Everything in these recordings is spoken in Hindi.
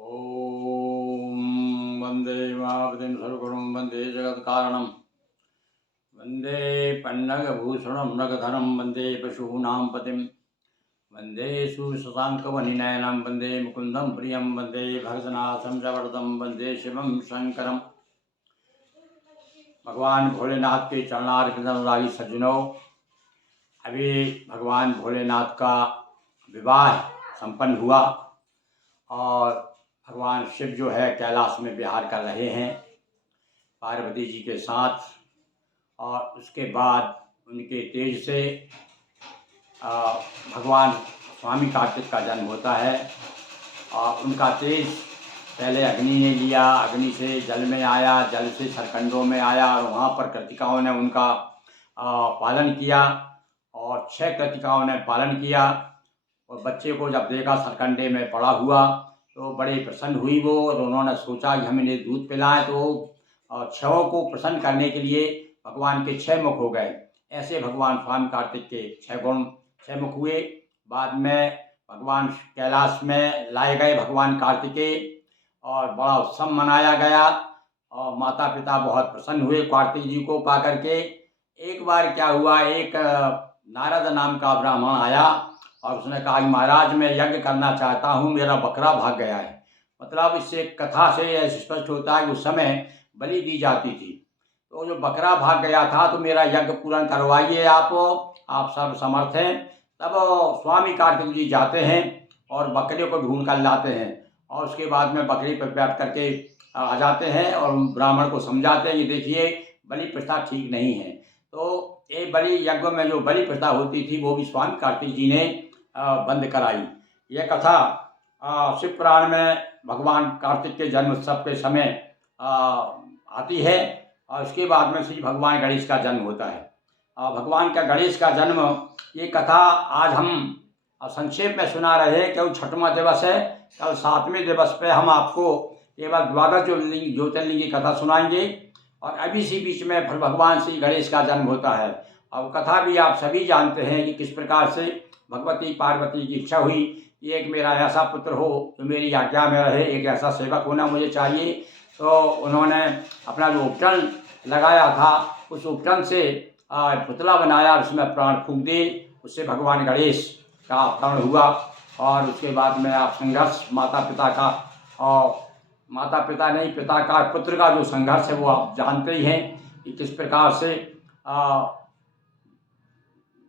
ॐ वन्दे महापतिं सर्वगुरुं वन्दे जगत्कारणं वन्दे पन्नगभूषणं नगधरं वन्दे पशूनां पतिं वन्दे सुशशाङ्कमणिनयनं वन्दे मुकुन्दं प्रियं वन्दे भगतनाथं च वरदं वन्दे शिवं शंकरं। भगवान भोलेनाथ के चरणारविंद सज्जनों, अभी भगवान भोलेनाथ का विवाह संपन्न हुआ और भगवान शिव जो है कैलाश में विहार कर रहे हैं पार्वती जी के साथ। और उसके बाद उनके तेज से भगवान स्वामी कार्तिक का जन्म होता है। और उनका तेज पहले अग्नि ने लिया, अग्नि से जल में आया, जल से सरकंडों में आया और वहाँ पर कृतिकाओं ने उनका पालन किया और 6 कृतिकाओं ने पालन किया। और बच्चे को जब देखा सरकंडे में पड़ा हुआ तो बड़े प्रसन्न हुई वो, और उन्होंने सोचा कि हम इन्हें दूध पिलाएं। तो 6 को प्रसन्न करने के लिए भगवान के 6 मुख हो गए। ऐसे भगवान स्वामी कार्तिक के 6 मुख हुए। बाद में भगवान कैलाश में लाए गए भगवान कार्तिकेय और बड़ा उत्सव मनाया गया और माता पिता बहुत प्रसन्न हुए कार्तिक जी को पा करके। एक बार क्या हुआ, एक नारद नाम का ब्राह्मण आया और उसने कहा कि महाराज मैं यज्ञ करना चाहता हूँ, मेरा बकरा भाग गया है। मतलब इससे कथा से ऐसे स्पष्ट होता है कि उस समय बलि दी जाती थी। तो जो बकरा भाग गया था तो मेरा यज्ञ पूर्ण करवाइए आप सर्व समर्थ हैं। तब स्वामी कार्तिक जी जाते हैं और बकरे को ढूंढ कर लाते हैं और उसके बाद में बकरी पर बैठ करके आ जाते हैं और ब्राह्मण को समझाते हैं कि देखिए बलि प्रथा ठीक नहीं है। तो ये बलि यज्ञ में जो बलि प्रथा होती थी वो भी स्वामी कार्तिक जी ने बंद कराई। यह कथा शिव पुराण में भगवान कार्तिक के जन्म उत्सव के समय आती है। और उसके बाद में श्री भगवान गणेश का जन्म होता है। भगवान का गणेश का जन्म, ये कथा आज हम संक्षेप में सुना रहे हैं क्योंकि 6वां दिवस है। कल 7वें दिवस पे हम आपको केवल द्वादश ज्योतिर्लिंग की कथा सुनाएंगे और अभी इसी बीच में फिर भगवान श्री गणेश का जन्म होता है। और कथा भी आप सभी जानते हैं कि किस प्रकार से भगवती पार्वती की इच्छा हुई कि एक मेरा ऐसा पुत्र हो जो मेरी आज्ञा में रहे, एक ऐसा सेवक होना मुझे चाहिए। तो उन्होंने अपना जो उपटन लगाया था उस उपटन से पुतला बनाया और उसमें प्राण फूंक दिए। उससे भगवान गणेश का अवतरण हुआ। और उसके बाद में आप संघर्ष माता पिता का, और माता पिता नहीं पिता का पुत्र का जो संघर्ष है वो आप जानते ही हैं कि किस प्रकार से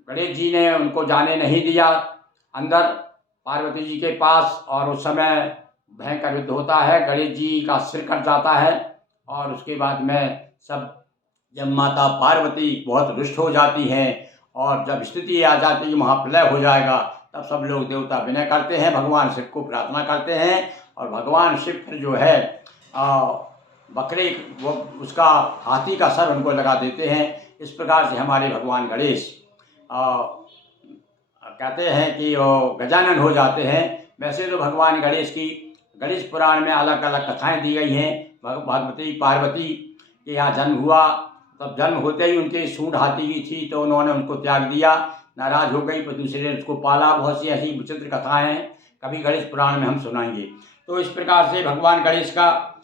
गणेश जी ने उनको जाने नहीं दिया अंदर पार्वती जी के पास। और उस समय भयंकर युद्ध होता है, गणेश जी का सिर कट जाता है। और उसके बाद में जब माता पार्वती बहुत रुष्ट हो जाती हैं और जब स्थिति आ जाती है महाप्रलय हो जाएगा, तब सब लोग देवता विनय करते हैं, भगवान शिव को प्रार्थना करते हैं। और भगवान शिव फिर जो है बकरे वो उसका हाथी का सर उनको लगा देते हैं। इस प्रकार से हमारे भगवान गणेश कहते हैं कि वो गजानन हो जाते हैं। वैसे तो भगवान गणेश की गणेश पुराण में अलग अलग कथाएं दी गई हैं। भगवती पार्वती के यहाँ जन्म हुआ, तब जन्म होते ही उनके सूंड हाथी की थी तो उन्होंने उनको त्याग दिया, नाराज हो गई, पर दूसरे ने उसको पाला। बहुत सी ऐसी विचित्र कथाएं हैं, कभी गणेश पुराण में हम सुनाएंगे। तो इस प्रकार से भगवान गणेश का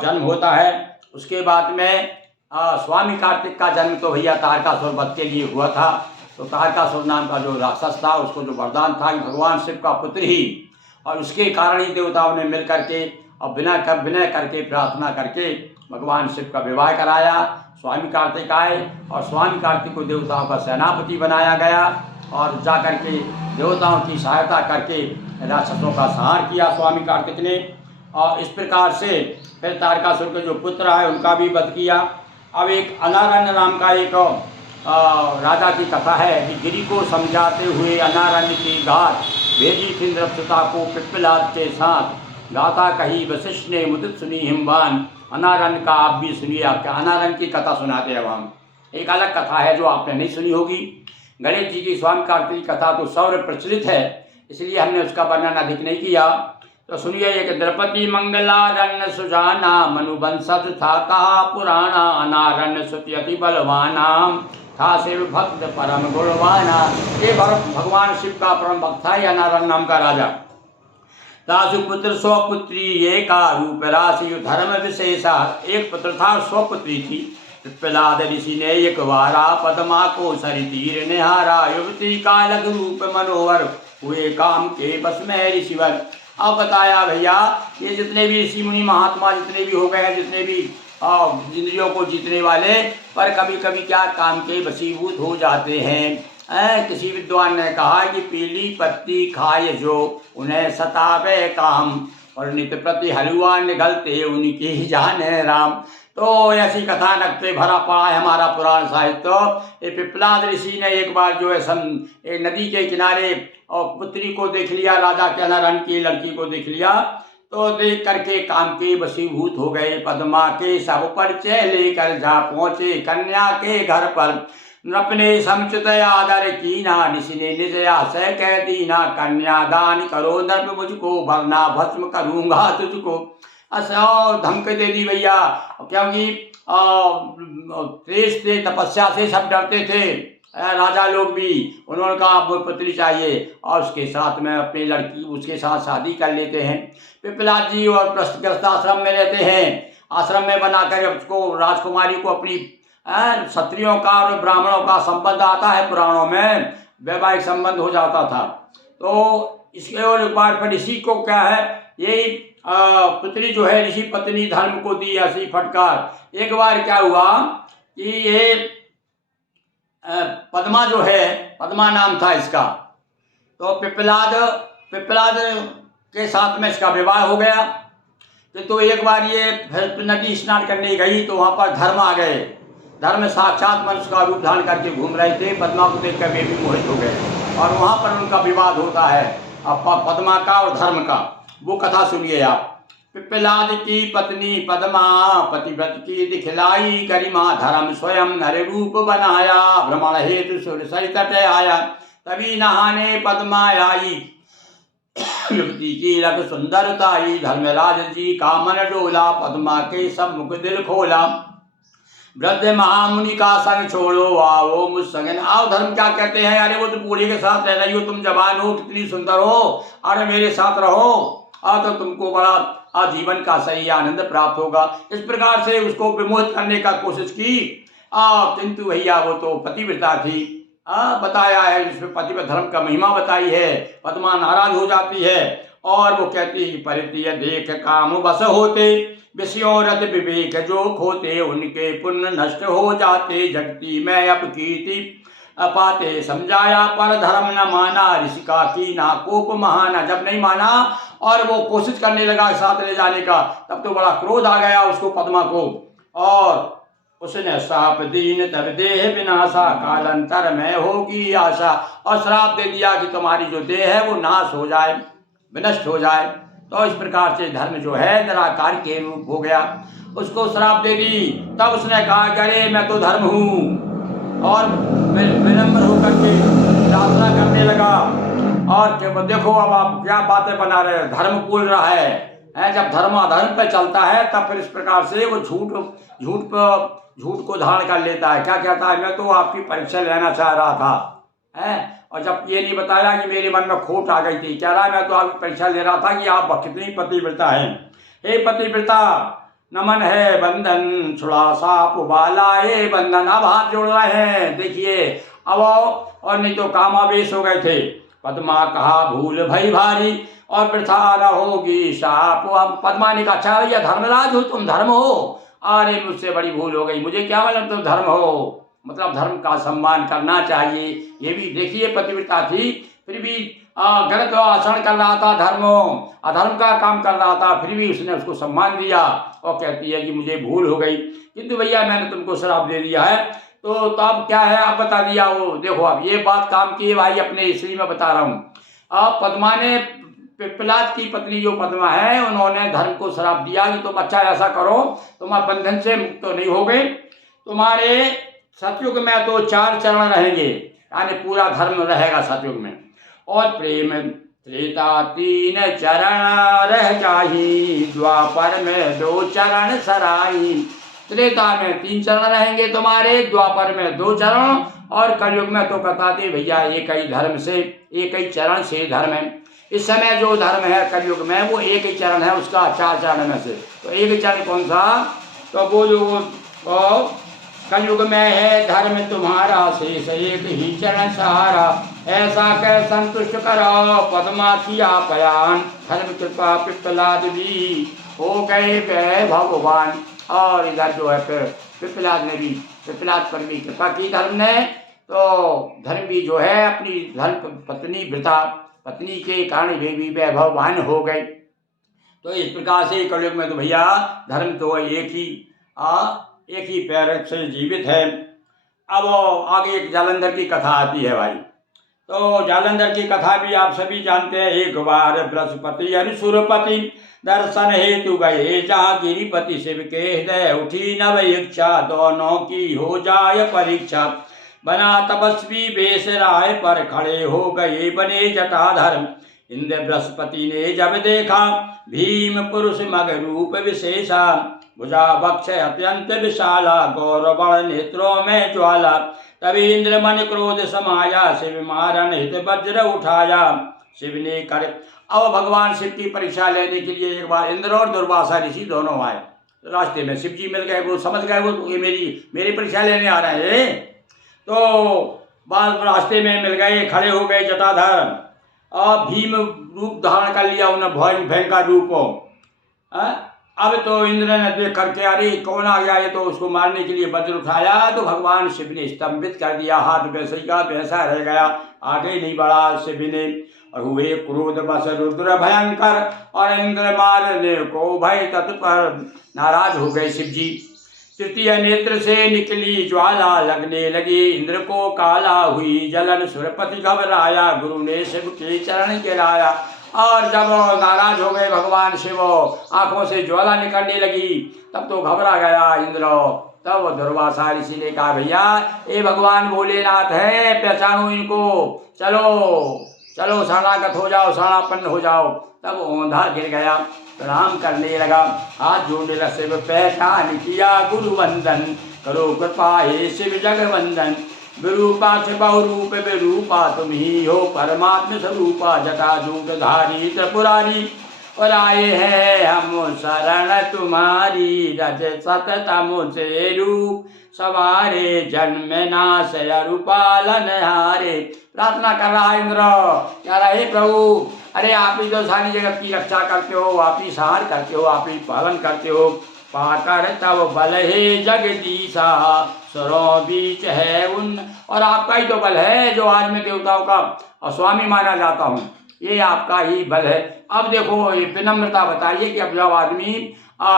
जन्म होता है। उसके बाद में स्वामी कार्तिक का जन्म तो भैया तारकासुर वध के लिए हुआ था। तो तारकासुर नाम का जो राक्षस था उसको जो वरदान था कि भगवान शिव का पुत्र ही, और उसके कारण ही देवताओं ने मिल करके और विनय करके प्रार्थना करके भगवान शिव का विवाह कराया। स्वामी कार्तिक आए और स्वामी कार्तिक को देवताओं का सेनापति बनाया गया और जा करके देवताओं की सहायता करके राक्षसों का संहार किया स्वामी कार्तिक ने। और इस प्रकार से फिर तारकासुर के जो पुत्र है उनका भी वध किया। अब एक अनारण्य नाम का एक राजा की कथा है कि गिरि को समझाते हुए अनारण्य की घाट भेजी थी नृपसुता को पिप्पलाद के साथ। गाथा कही वशिष्ठ ने मुदित सुनी हिमवान। अनारण्य का आप भी सुनिए, आपके अनारण्य की कथा सुनाते हैं। अब हम एक अलग कथा है जो आपने नहीं सुनी होगी। गणेश जी की स्वामी कार्तिक की कथा तो सर्व प्रचलित है, इसलिए हमने उसका वर्णन अधिक नहीं किया। तो सुनिए, एक द्रौपदी मंगलारण्य सुजाना मनुवंशज था कहा पुराना। अनारण्य सुति अति बलवाना था शिव भक्त परम गुणवाना। ये भगवान शिव का परम भक्त था अनारण्य नाम का राजा। तासु पुत्र 100 पुत्री एका रूप राशि धर्म विशेषा। एक पुत्र था 100 पुत्री थी। पिप्पलाद ऋषि ने एक बारा पद्मा को सरि तीर निहारा। युवती का लघु रूप मनोहर हुए काम के बस में ऋषिवर। अब बताया भैया ये जितने भी ऋषि मुनि महात्मा जितने भी हो गए हैं, जितने भी इंद्रियों को जीतने वाले, पर कभी कभी क्या काम के वशीभूत हो जाते हैं। किसी विद्वान ने कहा कि पीली पत्ती खाए जो उन्हें सतावे काम, और नित्य प्रति हलवा निगलते उनकी जाने राम। तो ऐसी कथानक से भरा पड़ा है हमारा पुराण साहित्य। ये पिप्पलाद ऋषि ने एक बार जो है एक नदी के किनारे और पुत्री को देख लिया, राजा के नरन की लड़की को देख लिया, तो देख करके काम के वशीभूत हो गए। पद्मा के सब परिचय लेकर जा पहुँचे कन्या के घर पर। नृपने समुचित आदर कीना, ऋषि ने निज आशय कह दीना। कन्यादान करो नृप मुझको, वरना भस्म करूँगा तुझको। और धमकी दे दी भैया, क्योंकि तेज थे, तपस्या से सब डरते थे, राजा लोग भी। उन्होंने कहा वो पुत्री चाहिए और उसके साथ में अपनी लड़की उसके साथ शादी कर लेते हैं। पिप्पलाद जी और प्रस्थग्रस्त आश्रम में रहते हैं। आश्रम में बनाकर उसको राजकुमारी को अपनी क्षत्रियों का और ब्राह्मणों का संबंध आता है, पुराणों में वैवाहिक संबंध हो जाता था। तो इसके और एक बार फिर ऋषि को क्या है, यही पुत्री जो है ऋषि पत्नी धर्म को दी ऐसी फटकार। एक बार क्या हुआ कि ये पद्मा जो है, पद्मा नाम था इसका, तो पिप्पलाद के साथ में इसका विवाह हो गया। तो एक बार ये फिर नदी स्नान करने गई तो वहाँ पर धर्म आ गए। धर्म साक्षात मनुष्य का रूप धारण करके घूम रहे थे। पद्मा को देखकर वे भी मोहित हो गए और वहाँ पर उनका विवाद होता है पद्मा का और धर्म का। वो कथा सुनिए आप। पिप्पलाद की पत्नी पद्मा पतिव्रत की दिखलाई गरिमा, धर्म स्वयं नर रूप बनाया। भ्रमण हेतु सुर सरित आया, तभी नहाने पद्मा आई। युवती की रग सुंदरताई, धर्मराज जी का मन डोला। पद्मा के सब मुख दिल खोला। वृद्ध महामुनि का संग छोड़ो आओ मुझ संग आओ। धर्म क्या कहते हैं, अरे वो तो बूढ़ी के साथ रह रही हो, तुम जवान हो, कितनी सुंदर हो, अरे मेरे साथ रहो तो तुमको बड़ा जीवन का सही आनंद प्राप्त होगा। इस प्रकार से उसको विमोहित करने का कोशिश की, किंतु भैया वो तो पतिव्रता थी। बताया है इसमें पतिव्रत धर्म का महिमा बताई है। पद्मा नाराज हो जाती है और वो कहती है परित्य देख काम बस होते, विषयों रत विवेक जो खोते, उनके पुण्य नष्ट हो जाते। जगती में अब कीर्ति पाते, समझाया पर धर्म न माना। ऋषि का कीना कोप महाना, जब नहीं माना और वो कोशिश करने लगा साथ ले जाने का, तब तो बड़ा क्रोध आ गया उसको पद्मा को, और उसने श्राप दीन तब देह विनाशा, कालांतर में होगी आशा। और श्राप दे दिया कि तुम्हारी जो देह है वो नाश हो जाए, विनष्ट हो जाए। तो इस प्रकार से धर्म जो है निराकार के रूप हो गया, उसको श्राप दे दी। तब उसने कहा कि अरे मैं तो धर्म हूँ, और विनम्र होकर के यात्रा करने लगा। और देखो अब आप क्या बातें बना रहे हो, धर्म बोल रहा है। जब धर्म अधर्म पे चलता है तब फिर इस प्रकार से वो झूठ को धारण कर लेता है। क्या कहता है, मैं तो आपकी परीक्षा लेना चाह रहा था, और जब ये नहीं बताया कि मेरे मन में खोट आ गई थी, कह रहा है मैं तो आपकी परीक्षा ले रहा था कि आप कितनी पतिव्रता हैं। हे पतिव्रता, नमन है बंधन छुड़ा साप उबाला, हे बंधन। अब हाथ जोड़ रहे हैं, देखिए अब और नहीं तो कामावेश हो गए थे। पद्मा कहा भूल भई भारी, और वृथा रहोगी साप। अब पद्मा ने कहा अच्छा भैया धर्मराज हो तुम, धर्म हो, अरे मुझसे बड़ी भूल हो गई, मुझे क्या मालूम तुम धर्म हो, मतलब धर्म का सम्मान करना चाहिए। ये भी देखिए पतिव्रता थी, फिर भी गलत आचरण कर रहा था, अधर्म का काम कर रहा था, फिर भी उसने उसको सम्मान दिया और कहती है कि मुझे भूल हो गई, किंतु भैया मैंने तुमको श्राप दे दिया है। तो अब क्या है, अब बता दिया वो। देखो अब ये बात काम की है भाई, अपने इसलिए मैं बता रहा हूँ। अब पद्मा ने, पिप्पलाद की पत्नी जो पद्मा है, उन्होंने धर्म को श्राप दिया कि तुम अच्छा ऐसा करो, तुम बंधन से मुक्त तो नहीं हो गए, तुम्हारे सतयुग में तो 4 चरण रहेंगे, यानी पूरा धर्म रहेगा सतयुग में, और प्रेम त्रेता 3 चरण रह जाही, द्वापर में 2 चरण सराई। त्रेता में 3 चरण रहेंगे तुम्हारे, द्वापर में 2 चरण, और कलयुग में तो बताते भैया एक ही धर्म से, एक ही चरण से धर्म है। इस समय जो धर्म है कलयुग में वो एक ही चरण है उसका, 4 चरण में से। तो एक ही चरण कौन सा? तो वो जो वो कलयुग में है धर्म तुम्हारा शेष एक ही चरण सहारा, ऐसा कह संतुष्ट करो पद्मा किया पयान, धर्म कृपा पिप्पलाद भी हो गए भगवान। और इधर जो है फिर पिप्पलाद ने भी, पिप्पलाद पर भी कृपा की धर्म ने। तो धर्म भी जो है अपनी धर्म पत्नी वृथा पत्नी के कारण वे भी वैभववान हो गए। तो इस प्रकार से कलयुग में तो भैया धर्म तो एक ही पैर से जीवित है। अब आगे एक जालंधर की कथा आती है भाई। तो जालंधर की कथा भी आप सभी जानते हैं। एक बार बृहस्पति हरिसुरपति दर्शन हेतु गए जहाँ गिरिपति शिव के हृदय उठी नव इच्छा, दोनों की हो जाए परीक्षा। बना तपस्वी बेस राय पर खड़े हो गए बने जटाधर। इंद्र बृहस्पति ने जब देखा भीम पुरुष मग रूप विशेषा, भुजा बक्ष अत्यंत विशाला गौरव नेत्रों में ज्वाला। तभी इंद्र मन क्रोध समाया शिव मारन हित वज्र उठाया। शिव ने कर अब भगवान शिव की परीक्षा लेने के लिए एक बार इंद्र और दुर्वासा ऋषि दोनों आए। रास्ते में शिव जी मिल गए, वो समझ गए वो ये मेरी परीक्षा लेने आ रहे हैं। तो बाद रास्ते में मिल गए, खड़े हो गए जटाधर और भीम रूप धारण कर लिया उन्हें भयंकर रूप। अब तो इंद्र ने देख करके अरे कौन आ गया, ये तो उसको मारने के लिए वज्र उठाया। तो भगवान शिव ने स्तंभित कर दिया, हाथ वैसे का वैसा रह गया, आगे नहीं बढ़ा शिव ने। और हुए क्रोध बस रुद्र भयंकर और इंद्र मारने को भय तत्पर, नाराज हो गए शिव जी। तृतीय नेत्र से निकली ज्वाला लगने लगी इंद्र को काला, हुई जलन सुरपति घबराया गुरु ने शिव के चरण गिराया। और जब नाराज हो गए भगवान शिव, आंखों से ज्वाला निकलने लगी, तब तो घबरा गया इंद्र। तब दुर्वासा ऋषि ने कहा भैया ये भगवान भोलेनाथ है, पहचानो इनको, चलो चलो शरणागत हो जाओ, शरणापन्न हो जाओ। तब औंधा गिर गया, प्रणाम करने लगा, हाथ जोड़ने लगा। शिव पहचान किया गुरु वंदन, करो कृपा हे शिव जगवंदन। विरूपा से बहुरूप विरूपा तुम ही हो परमात्म स्वरूपा, जटाजूट धारी त्रिपुरारी और आए हैं हम शरण तुम्हारी। रज सततम से रूप सवारे जन्म नाश अरुपालन हारे। प्रार्थना कर रहा इंद्र, कह रहा हे प्रभु, अरे आप ही तो सारी जगत की रक्षा करते हो, आप ही सहार करते हो, आप ही पालन करते हो। पाकर तब बल है जगदीशा, सुरों बीच है उन, और आपका ही तो बल है जो आज मैं देवताओं का स्वामी माना जाता हूँ, ये आपका ही बल है। अब देखो ये विनम्रता बताइए कि अब जब आदमी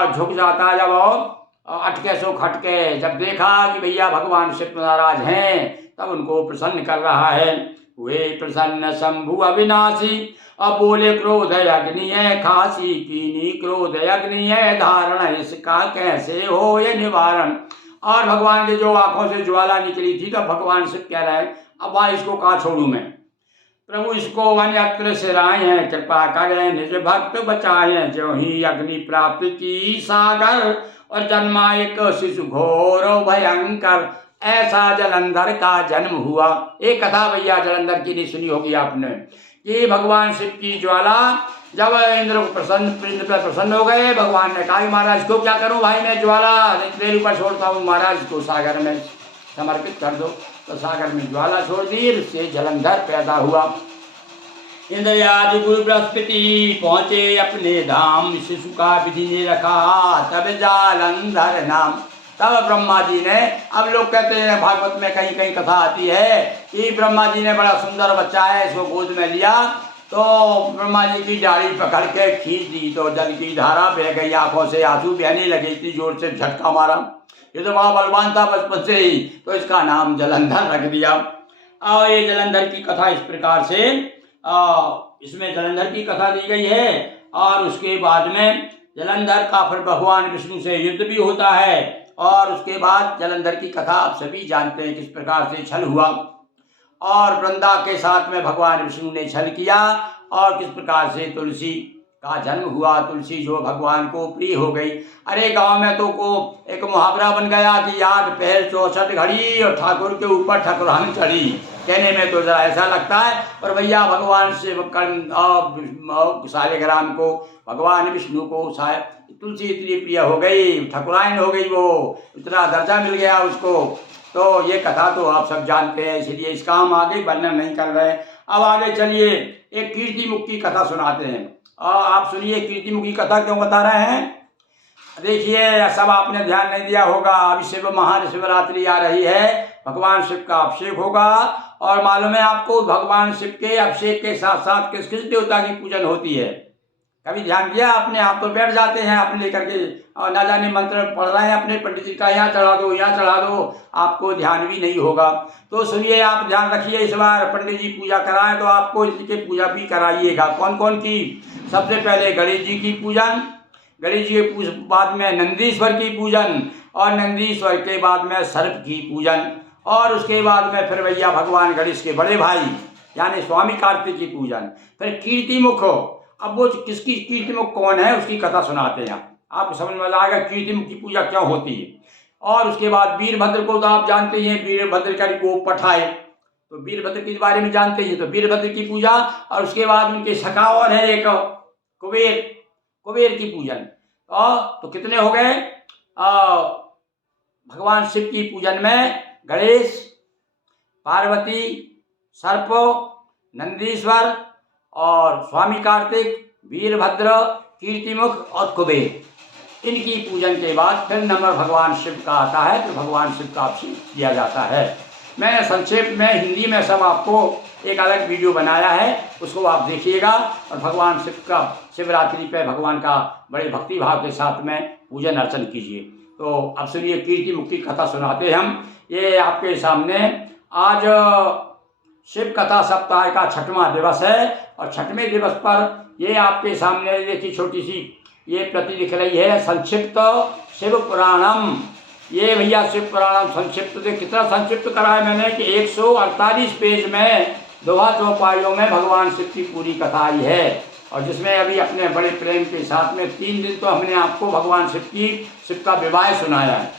झुक जाता, जब अटके सो खटके, जब देखा कि भैया भगवान शिव नाराज हैं, तब उनको प्रसन्न कर रहा है। वे प्रसन्न शंभु अविनाशी, अब बोले क्रोध अग्नि है खासी, कीनी क्रोध अग्नि है धारण, इसका कैसे हो ये निवारण। और भगवान के जो आंखों से ज्वाला निकली थी, तब भगवान शिव कह रहे हैं अब वहाँ इसको कहाँ छोड़ू मैं, प्रभु इसको अन्यत्र सिराए हैं, कृपा करें निज भक्त बचाए। जो ही अग्नि प्राप्त की सागर, और जन्मा एक शिशु घोर भयंकर, ऐसा जलंधर का जन्म हुआ। एक कथा भैया जलंधर की नहीं सुनी होगी आपने, कि भगवान शिव की ज्वाला जब इंद्र को प्रसन्न हो गए, भगवान ने कहा महाराज को क्या करूं भाई, मैं ज्वाला तेरे ऊपर छोड़ता हूँ, महाराज को सागर में समर्पित कर दो। तो सागर में ज्वाला छोड़ दी, उससे जलंधर पैदा हुआ। इंद्र आदि गुरु बृहस्पति पहुंचे अपने धाम, शिशु का विधि ने रखा तब जालंधर नाम। तब ब्रह्मा जी ने, अब लोग कहते हैं भागवत में कहीं कहीं कथा आती है कि ब्रह्मा जी ने बड़ा सुंदर बच्चा है, इसको गोद में लिया, तो ब्रह्मा जी की डाली पकड़ के खींच दी, तो जल की धारा बह गई, आंखों से आंसू बहने लगे, इतनी जोर से झटका मारा। ये तो बड़ा बलवान था बचपन से ही, तो इसका नाम जलंधर रख दिया। और ये जलंधर की कथा इस प्रकार से इसमें जलंधर की कथा दी गई है। और उसके बाद में जलंधर का फिर भगवान विष्णु से युद्ध भी होता है। और उसके बाद जलंधर की कथा आप सभी जानते हैं किस प्रकार से छल हुआ, और वृंदा के साथ में भगवान विष्णु ने छल किया, और किस प्रकार से तुलसी का जन्म हुआ, तुलसी जो भगवान को प्रिय हो गई। अरे गांव में तो को एक मुहावरा बन गया कि 8 पहर 64 घड़ी और ठाकुर के ऊपर ठकुरान चढ़ी। कहने में तो जरा ऐसा लगता है, पर भैया भगवान शिव सालिग्राम को, भगवान विष्णु को शायद तुलसी इतनी प्रिय हो गई, ठकुराइन हो गई, वो इतना दर्जा मिल गया उसको। तो ये कथा तो आप सब जानते हैं, इसलिए इसका हम आगे वर्णन नहीं कर रहे। अब आगे चलिए, एक कीर्तिमुख की कथा सुनाते हैं। आप सुनिए, कीर्तिमुख की कथा क्यों बता रहे हैं। देखिए, सब आपने ध्यान नहीं दिया होगा, अभी शिव महाशिवरात्रि आ रही है, भगवान शिव का अभिषेक होगा। और मालूम है आपको, भगवान शिव के अभिषेक के साथ साथ किस किस देवता की पूजन होती है, कभी ध्यान दिया आपने। आप तो बैठ जाते हैं अपने लेकर के और ना जाने मंत्र पढ़ रहे हैं अपने पंडित जी का, यहाँ चढ़ा दो यहाँ चढ़ा दो, आपको ध्यान भी नहीं होगा। तो सुनिए, आप ध्यान रखिए, इस बार पंडित जी पूजा कराएं तो आपको इसकी पूजा भी कराइएगा। कौन कौन की। सबसे पहले गणेश जी की पूजन, गणेश जी के बाद में नंदीश्वर की पूजन, और नंदीश्वर के बाद में सर्प की पूजन, और उसके बाद में फिर भैया भगवान गणेश के बड़े भाई यानी स्वामी कार्तिक की पूजन, फिर कीर्तिमुख। अब वो किसकी कीर्तिमुख कौन है उसकी कथा सुनाते हैं, आपको समझ में आएगा कीर्तिमुख की पूजा क्यों होती है। और उसके बाद वीरभद्र को तो आप जानते हैं, वीरभद्र का को पठाए, तो वीरभद्र के बारे में जानते हैं, तो वीरभद्र की पूजा। और उसके बाद उनके सखा और है एक कुबेर, कुबेर की पूजन। तो कितने हो गए। भगवान शिव की पूजन में गणेश, पार्वती, सर्प, नंदीश्वर और स्वामी कार्तिक, वीरभद्र, कीर्तिमुख और कुबेर, इनकी पूजन के बाद फिर नंबर भगवान शिव का आता है, तो भगवान शिव का अभिषेक किया जाता है। मैंने संक्षेप में हिंदी में सब आपको एक अलग वीडियो बनाया है, उसको आप देखिएगा। और भगवान शिव का शिवरात्रि पे भगवान का बड़े भक्ति भाव के साथ में पूजन अर्चन कीजिए। तो अब सुनिए, कीर्तिमुख की कथा सुनाते हम। ये आपके सामने आज शिव कथा सप्ताह का 6वां दिवस है, और 6वें दिवस पर ये आपके सामने देखिए छोटी सी ये प्रति दिख रही है, संक्षिप्त शिव पुराणम। ये भैया शिव पुराणम संक्षिप्त से कितना संक्षिप्त करा है मैंने कि 148 पेज में दोहा चौपाइयों में भगवान शिव की पूरी कथा आई है। और जिसमें अभी अपने बड़े प्रेम के साथ में 3 दिन तो हमने आपको भगवान शिव का विवाह सुनाया है,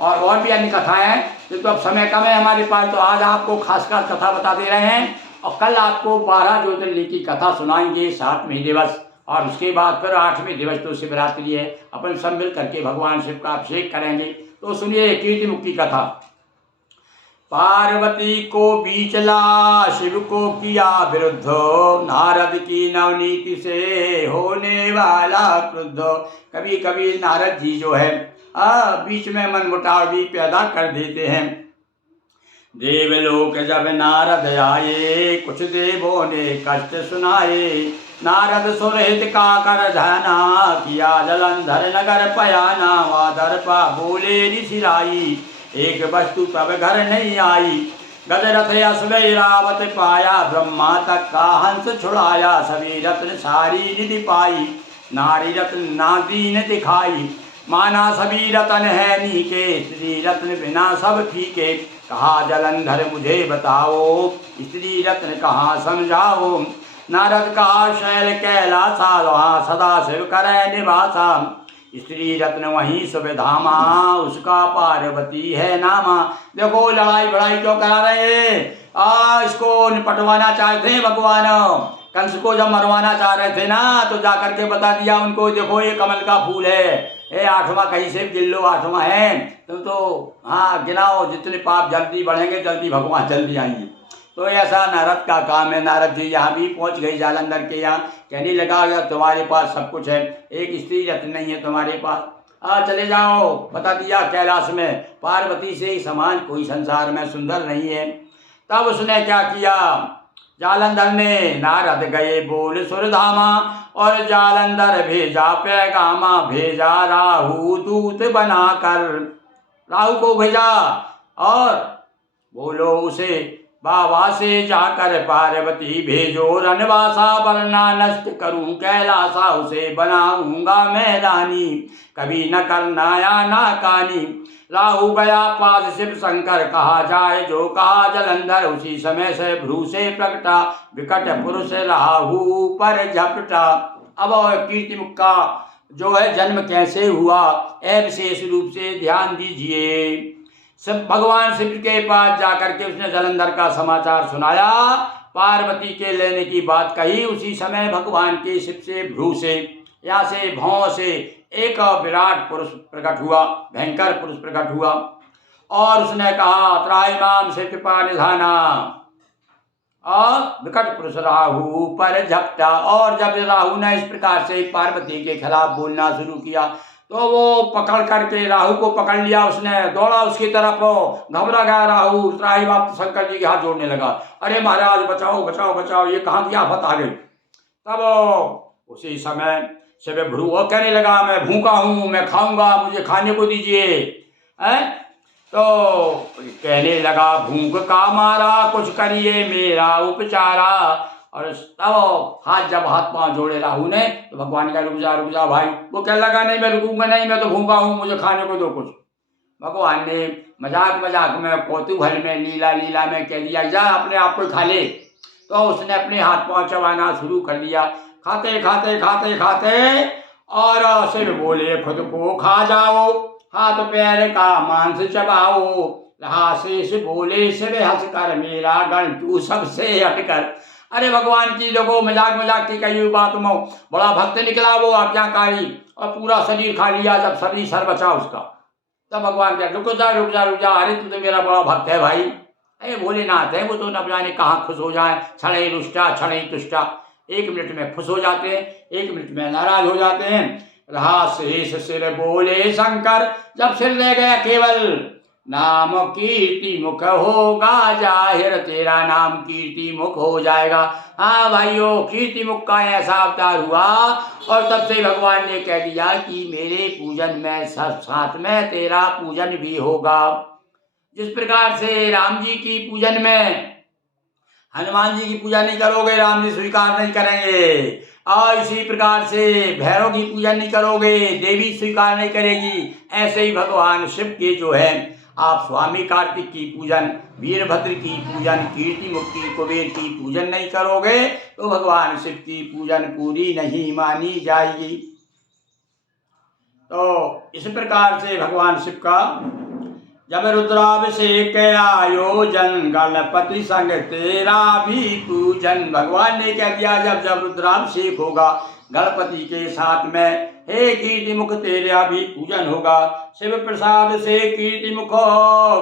और भी अन्य कथाएं हैं, तो अब समय कम है हमारे पास, तो आज आपको खासकर कथा बता दे रहे हैं। और कल आपको 12 ज्योतिर्लिंग की कथा सुनाएंगे 7वें दिवस, और उसके बाद फिर 8वें दिवस तो शिवरात्रि है, अपन सब मिल करके भगवान शिव का अभिषेक करेंगे। तो सुनिए कीर्तिमुख की कथा। पार्वती को बीचला शिव को किया विरुद्ध, नारद की नवनीति से होने वाला क्रुद्ध। कभी कभी नारद जी जो है बीच में मनमुटाव भी पैदा कर देते हैं। देवलोक जब नारद आए, कुछ देवों ने कष्ट सुनाए। नारद सुरहित का कर धना, किया जलंधर नगर पयाना। वादर पा बोले ऋषिराई, एक वस्तु तब घर नहीं आई। गजरथ अश्व रावत पाया, ब्रह्मा तक का हंस छुड़ाया। सभी रत्न सारी निधि पाई, नारी रत्न ना दीन दिखाई। माना सभी रतन है नीके, स्त्री रत्न बिना सब फीके। कहा जलंधर मुझे बताओ, स्त्री रत्न कहाँ समझाओ। नारद कहा शैल कैलासा, वहाँ सदा शिव करे निवासा। स्त्री रत्न वहीं सुविधामा, उसका पार्वती है नामा। देखो लड़ाई बड़ाई क्यों करा रहे, इसको निपटवाना चाहते हैं भगवान। कंस को जब मरवाना चाह रहे थे ना, तो जाकर के बता दिया उनको, देखो ये कमल का फूल है, ये 8वां कहीं से गिन लो, 8वां है। तुम तो हाँ गिनाओ, जितने पाप जल्दी बढ़ेंगे जल्दी भगवान जल्दी आएंगे। तो ऐसा नारद का काम है। नारद जी यहाँ भी पहुँच गई जालंधर के यहाँ, कहने लगा तुम्हारे पास सब कुछ है, एक स्त्री रत्न नहीं है तुम्हारे पास, चले जाओ। बता दिया कैलाश में पार्वती से समान कोई संसार में सुंदर नहीं है। तब उसने क्या किया, जालंधर में नारद गए बोल सुरधामा, और जालंधर भेजा पैगामा। भेजा राहु दूत बनाकर, राहु को भेजा और बोलो उसे बाबा से जाकर पार्वती भेजो। रनवासा वरना नष्ट करूं कैलासा, उसे बनाऊंगा मैं रानी। कभी न करना या ना कानी। राहु गया पास शिव शंकर, कहा जाए जो कहा जलंधर। उसी समय से भ्रू से प्रकटा, विकट पुरुष राहु पर झपटा। अब कीर्तिमुख का जो है जन्म कैसे हुआ, यह विशेष रूप से ध्यान दीजिए। सब भगवान शिव के पास जाकर के उसने जलंधर का समाचार सुनाया, पार्वती के लेने की बात कही। उसी समय भगवान के शिव से भ्रू से, यहाँ से भौं से एक विराट पुरुष प्रकट हुआ, भयंकर पुरुष प्रकट हुआ, और उसने कहा त्राहिमाम से कृपा निधाना, और विकट पुरुष राहु पर झपटा। और जब राहु ने इस प्रकार से पार्वती के खिलाफ बोलना शुरू किया तो वो पकड़ करके राहु को पकड़ लिया, उसने दौड़ा उसकी तरफ, घबरा गया राहु, त्राहिमाम शंकर जी के हाथ जोड़ने लगा, अरे महाराज बचाओ बचाओ बचाओ, ये कहाँ की आफत आ गई। तब उसी समय शिव भ्रू कहने लगा मैं भूखा हूँ, मैं खाऊंगा, मुझे खाने को दीजिए। तो कहने लगा भूख का मारा कुछ करिए मेरा उपचारा। और तब जब हाथ पांव जोड़े राहु ने तो भगवान का रुक जा भाई। वो कहने लगा नहीं मैं रुकूंगा नहीं, मैं तो भूखा हूँ, मुझे खाने को दो कुछ। भगवान ने मजाक मजाक में कौतूहल में लीला लीला में कह दिया जा अपने आप को खा ले। तो उसने अपने हाथ पांव चबाना शुरू कर दिया, खाते खाते खाते खाते, और शिव बोले खुद को खा जाओ, हाथ पैर का मांस चबाओ। रहा शेष बोले शिव हंस कर मेरा गण तू सबसे हटकर। अरे भगवान की देखो मजाक मजाक की कही हुई बात में बड़ा भक्त निकला वो आज्ञाकारी, और पूरा शरीर खा लिया। जब शरीर सर बचा उसका, तब भगवान क्या रुक जा रुक जा रुक जा, अरे तू तो मेरा बड़ा भक्त है भाई। अरे भोलेनाथ है वो, तो न जाने कहाँ खुश हो जाए, क्षण रुष्टा क्षण तुष्टा, 1 मिनट में खुश हो जाते हैं, 1 मिनट में नाराज हो जाते हैं। रहा शेष सिर बोले शंकर, जब सिर रह गया केवल नाम कीर्ति मुख होगा जाहिर, तेरा नाम कीर्ति मुख हो जाएगा। हाँ भाइयों, कीर्ति मुख का ऐसा अवतार हुआ, और तब से भगवान ने कह दिया कि मेरे पूजन में साथ में तेरा पूजन भी होगा। जिस प्रकार से राम जी की पूजन में हनुमान जी की पूजा नहीं करोगे, राम जी स्वीकार नहीं करेंगे, और इसी प्रकार से भैरव की पूजा नहीं करोगे, देवी स्वीकार नहीं करेगी। ऐसे ही भगवान शिव के जो है आप स्वामी कार्तिक की पूजन, वीरभद्र की पूजन, कीर्तिमुख की, कुबेर की पूजन नहीं करोगे तो भगवान शिव की पूजन पूरी नहीं मानी जाएगी। तो इस प्रकार से भगवान शिव का जब रुद्राभिषेक आयोजन, गणपति संग तेरा भी पूजन। भगवान ने क्या किया, जब रुद्राभिषेक होगा गणपति के साथ में, हे कीर्तिमुख तेरा भी पूजन होगा। शिव प्रसाद से कीर्तिमुख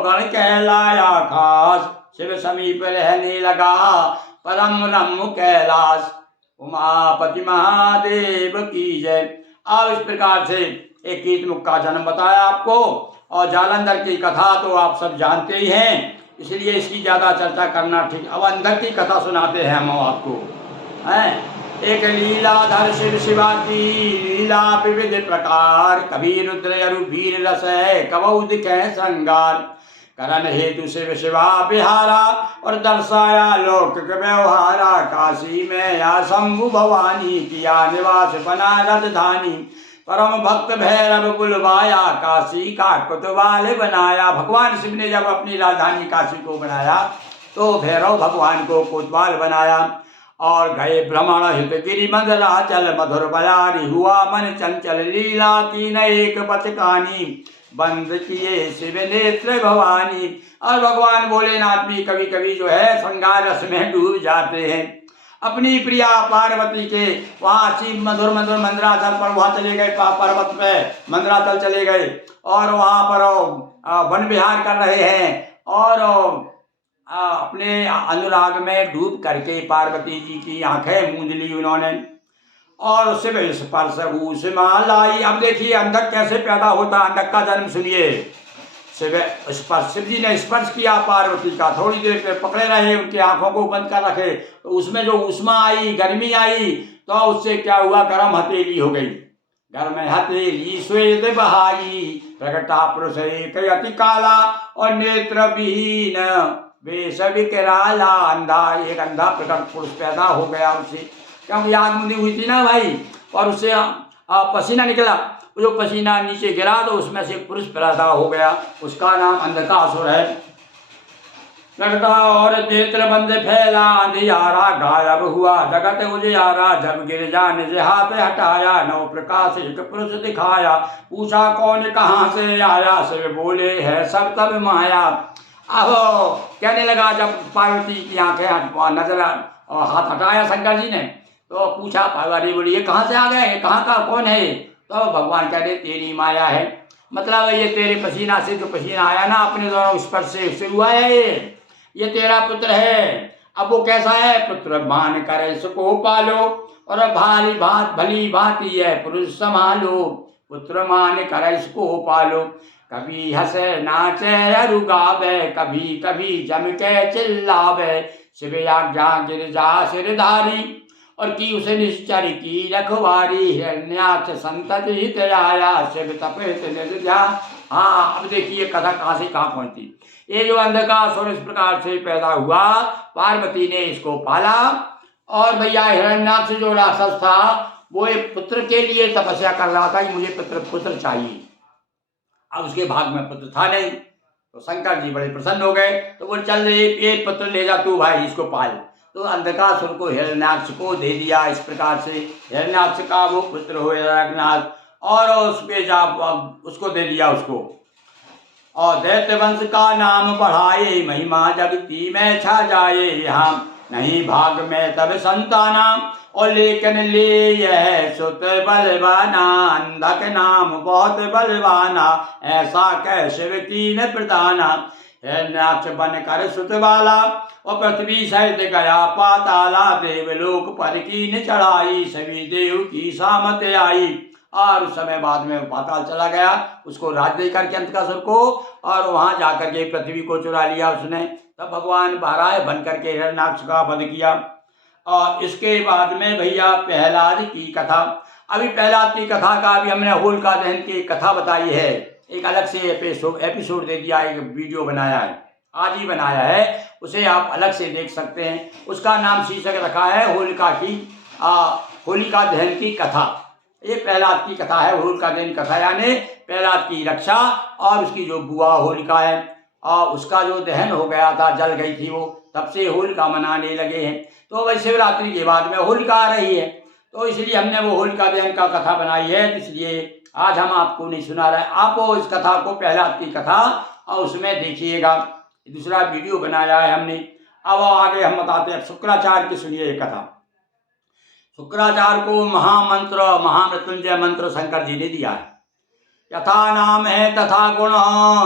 गण कहलाया खास, शिव समीप रहने लगा परम रम कैलाश। उमापति महादेव की जय। अब इस प्रकार से एक कीर्तिमुख का जन्म बताया आपको, और जालंधर की कथा तो आप सब जानते ही हैं, इसलिए इसकी ज़्यादा चर्चा करना ठीक। अब अंदर की कथा सुनाते हैं हम आपको, हैं। एक लीलाधर शिव शिवा की लीला विविध प्रकार, कभी रुद्र अरु वीर रस है कबहु दिखे श्रृंगार। करण हेतु शिव शिवा बिहारा, और दर्शाया लौकिक व्यवहारा। काशी में या शंभु भवानी, किया निवास बना राजधानी। परम भक्त भैरव बुलवाया, काशी का कोतवाल बनाया। भगवान शिव ने जब अपनी राजधानी काशी को बनाया तो भैरव भगवान को कोतवाल बनाया। और गए भ्रमण हित गिरि मंदराचल, मधुर बयारी हुआ मन चंचल। लीला तीन एक बचकानी, बंद किए शिव नेत्र भवानी। और भगवान भोलेनाथ भी कभी कभी जो है श्रृंगार रस में डूब जाते हैं। अपनी प्रिया पार्वती के वहाँ शिव मधुर मधुर मंदराचल पर वहाँ चले गए, पर्वत पे मंदराचल चले गए, और वहाँ पर वन विहार कर रहे हैं, और अपने अनुराग में डूब करके पार्वती जी की आंखें मूंद ली उन्होंने, और शिव स्पर्श ऊष्मा लाई। अब देखिए अंधक कैसे पैदा होता, अंधक का जन्म सुनिए। शिव जी ने स्पर्श किया पार्वती का, थोड़ी देर पे पकड़े रहे, उनकी आंखों को बंद कर रखे, तो उसमें जो ऊष्मा आई, गर्मी आई, तो उससे क्या हुआ, गर्म हथेली हो गई। गर्म हथेली श्वेत बहाई, प्रकटा पुरुष एक अति काला, और नेत्र विहीन वेश विकराला। अंधा, एक अंधा प्रकट पुरुष पैदा हो गया उसे, क्योंकि आग मुंदी हुई थी ना भाई, और उससे पसीना निकला, जो पसीना नीचे गिरा तो उसमें से एक पुरुष पैदा हो गया, उसका नाम अंधकासुर है। लटका और नेत्र बंद फैला, अंधियारा गायब हुआ जगत उजियारा। जब गिरजा निज हाथ हटाया, नव प्रकाश एक पुरुष दिखाया। पूछा कौन कहाँ से आया, शिव बोले है सब तब माया। अब कहने लगा, जब पार्वती की आंखें नजर और हाथ हटाया शंकर जी ने, तो पूछा पार्वती बोली ये कहाँ से आ गए, कहाँ का कौन है। तो भगवान कह रहे तेरी माया है, मतलब ये तेरे पसीना से जो पसीना आया ना, अपने दोनों स्पर्श से उससे हुआ है। ये तेरा पुत्र है। अब वो कैसा है, पुत्र मान कर इसको पालो, और भारी भात भली भांति है पुरुष संभालो। पुत्र मान कर इसको पालो, कभी हंसे नाचे अरु गावे, कभी कभी जम के चिल्लावे। शिव आज्ञा गिरजा सिरधारी, और की उसे निश्चर की रखवारी। हिरण्याक्ष संतत हित आया, शिव तपित निज ध्यान। हाँ, अब देखिए कथा कहाँ से कहाँ पहुंची। ये जो अंधकासुर इस प्रकार से पैदा हुआ, पार्वती ने इसको पाला, और भैया हिरण्याक्ष जो राक्षस था वो एक पुत्र के लिए तपस्या कर रहा था कि मुझे पुत्र चाहिए। अब उसके भाग में पुत्र था नहीं, तो शंकर जी बड़े प्रसन्न हो गए। तो बोले चल एक पुत्र ले जा तू भाई, इसको पाल। तो अंधकासुर को हिरण्याक्ष को दे दिया। इस प्रकार से हिरण्याक्ष का वो पुत्र हो हिरण्याक्ष, और उसके जा उसको दे दिया उसको। और दैत्य वंश का नाम बढ़ाए, महिमा जगती में छा जाए। यहाँ नहीं भाग में तब संताना, और लेकिन ले यह सुत बलवाना। अंधक नाम बहुत बलवाना, ऐसा कह शिव की न प्रदाना। हिरण्याक्ष बन कर सुत वाला, और पृथ्वी सहित गया पाताला। देवलोक पर की न चढ़ाई, सभी देव की सामत आई। और उस समय बाद में पाताल चला गया, उसको राज दे करके अंधकासुर को, और वहां जाकर के पृथ्वी को चुरा लिया उसने। तब भगवान बाराह बन करके हिरण्याक्ष का वध किया। और इसके बाद में भैया प्रहलाद की कथा। अभी प्रहलाद की कथा का अभी हमने होलिका दहन की कथा बताई है, एक अलग से एपिसोड दे दिया, एक वीडियो बनाया है, आज ही बनाया है, उसे आप अलग से देख सकते हैं। उसका नाम शीर्षक रखा है होलिका दहन की कथा। ये प्रहलाद की कथा है, होलिका दहन कथा, यानी प्रहलाद की रक्षा और उसकी जो बुआ होलिका है, और उसका जो दहन हो गया था, जल गई थी वो, तब से होलिका मनाने लगे हैं। तो वही शिवरात्रि के बाद में होलिका आ रही है, तो इसलिए हमने वो होलिका दहन का कथा बनाई है। इसलिए आज हम आपको नहीं सुना रहे, आप वो इस कथा को, प्रहलाद की कथा, और उसमें देखिएगा। दूसरा वीडियो बनाया है हमने। अब आगे हम बताते हैं शुक्राचार्य की, सुनिए ये कथा। शुक्राचार्य को महामंत्र, महामृत्युंजय मंत्र शंकर जी ने दिया है। यथा नाम है तथा गुण,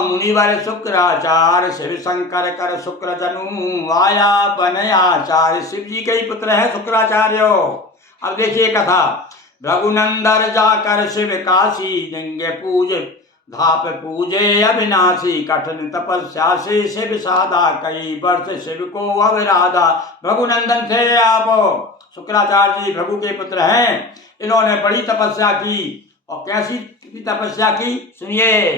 मुनिवर शुक्राचार्य। शिव शंकर कर शुक्र जनु, आया बन आचार्य। शिव जी के ही पुत्र है शुक्राचार्य। अब देखिए कथा। रघुनंदन जाकर शिव काशी, लिंग पूज धाप पूजे अविनाशी। कठिन तपस्या से शिव साधा, कई वर्ष शिव को अवराधा। रघुनंदन थे आप, शुक्राचार्य जी भृगु के पुत्र हैं। इन्होंने बड़ी तपस्या की, और कैसी तपस्या की सुनिए।